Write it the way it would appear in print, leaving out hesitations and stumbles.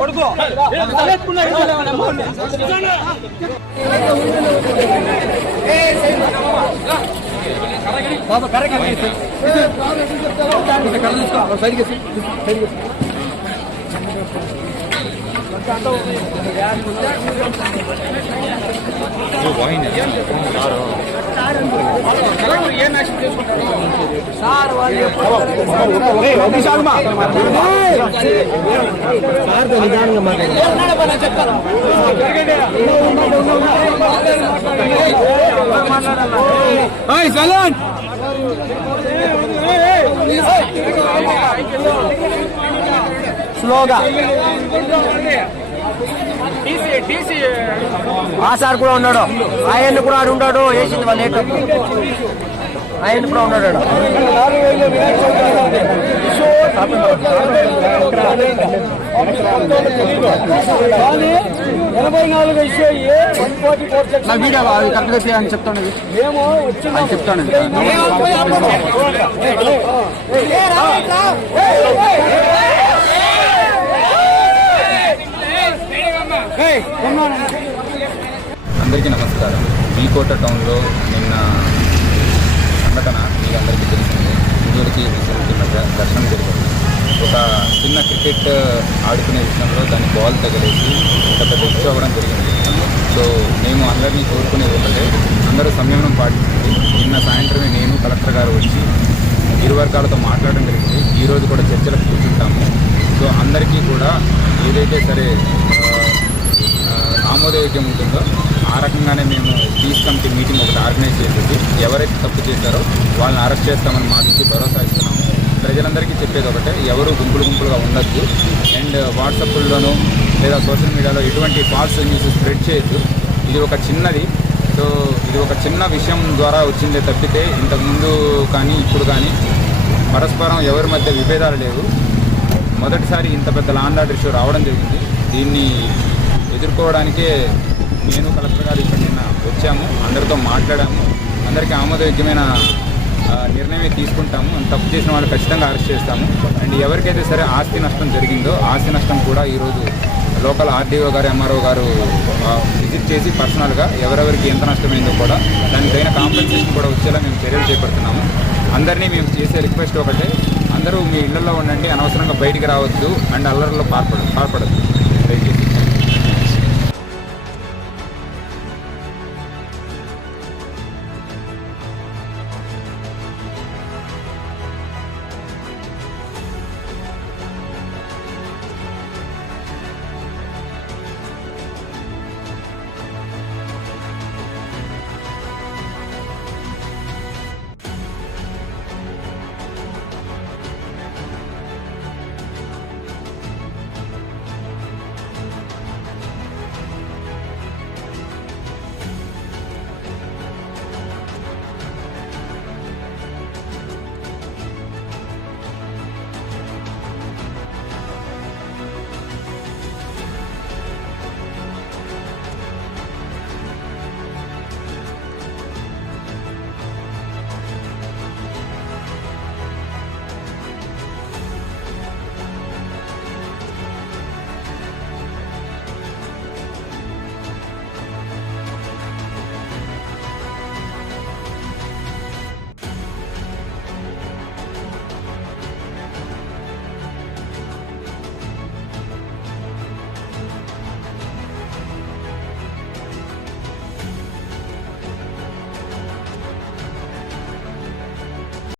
కొడుకు బాబా correct sir స్లోగా ఆ సార్ కూడా ఉన్నాడు, ఆయన కూడా ఆడు ఉన్నాడు, వేసింది వాళ్ళు లేట్ ఆయన కూడా ఉన్నాడు. నా వీడియో అది కరెక్ట్గా అని చెప్తాను, అది చెప్తాను. అందరికీ నమస్కారం. బీకోట టౌన్లో నిన్న సంఘటన మీకు అందరికీ తెలిసింది. హిందువులకి ముస్లింలకి మధ్య ఘర్షణ జరిగింది. ఒక చిన్న క్రికెట్ ఆడుకునే విషయంలో దాని బాల్ తగిలేసి పెద్ద ఇష్యూ అవ్వడం జరిగింది. సో మేము అందరినీ కోరుకునేది ఒకటే, అందరూ సంయమనం పాటించండి. నిన్న సాయంత్రమే నేను కలెక్టర్ గారు వచ్చి ఇరు వర్గాలతో మాట్లాడడం జరిగింది. ఈరోజు కూడా చర్చలకు కూర్చుంటాము. సో అందరికీ కూడా ఏదైతే సరే ఆమోదయోగ్యం ఉంటుందో ఆ రకంగానే మేము పీస్ కమిటీ మీటింగ్ ఒకటి ఆర్గనైజ్ చేసేసి ఎవరైతే తప్పు చేశారో వాళ్ళని అరెస్ట్ చేస్తామని మా నుంచి భరోసా ఇస్తున్నాము. ప్రజలందరికీ చెప్పేది ఒకటే, ఎవరు గుంపులుగా ఉండొద్దు. అండ్ వాట్సాప్లోనూ లేదా సోషల్ మీడియాలో ఎటువంటి ఫాల్స్ న్యూస్ స్ప్రెడ్ చేయొద్దు. ఇది ఒక చిన్నది. సో ఇది ఒక చిన్న విషయం ద్వారా వచ్చిందే తప్పితే ఇంతకుముందు కానీ ఇప్పుడు కానీ పరస్పరం ఎవరి మధ్య విభేదాలు లేవు. మొదటిసారి ఇంత పెద్ద లాండ్ ఆర్డర్ ఇష్యూ రావడం జరిగింది. దీన్ని ఎదుర్కోవడానికే నేను కలెక్టర్ గారు ఇక్కడ నిన్న వచ్చాము, అందరితో మాట్లాడాము. అందరికీ ఆమోదయోగ్యమైన నిర్ణయమే తీసుకుంటాము. తప్పు చేసిన వాళ్ళు ఖచ్చితంగా అరెస్ట్ చేస్తాము. అండ్ ఎవరికైతే సరే ఆస్తి నష్టం జరిగిందో ఆస్తి నష్టం కూడా ఈరోజు లోకల్ ఆర్డీఓ గారు, ఎంఆర్ఓ గారు విజిట్ చేసి పర్సనల్గా ఎవరెవరికి ఎంత నష్టమైందో కూడా దానికి తగిన కాంపెన్సేషన్ కూడా వచ్చేలా మేము చర్యలు చేపడుతున్నాము. అందరినీ మేము చేసే రిక్వెస్ట్ ఒకటే, అందరూ మీ ఇళ్లలో ఉండండి, అనవసరంగా బయటికి రావద్దు అండ్ అల్లర్లో పాల్పడద్దు. దయచేసి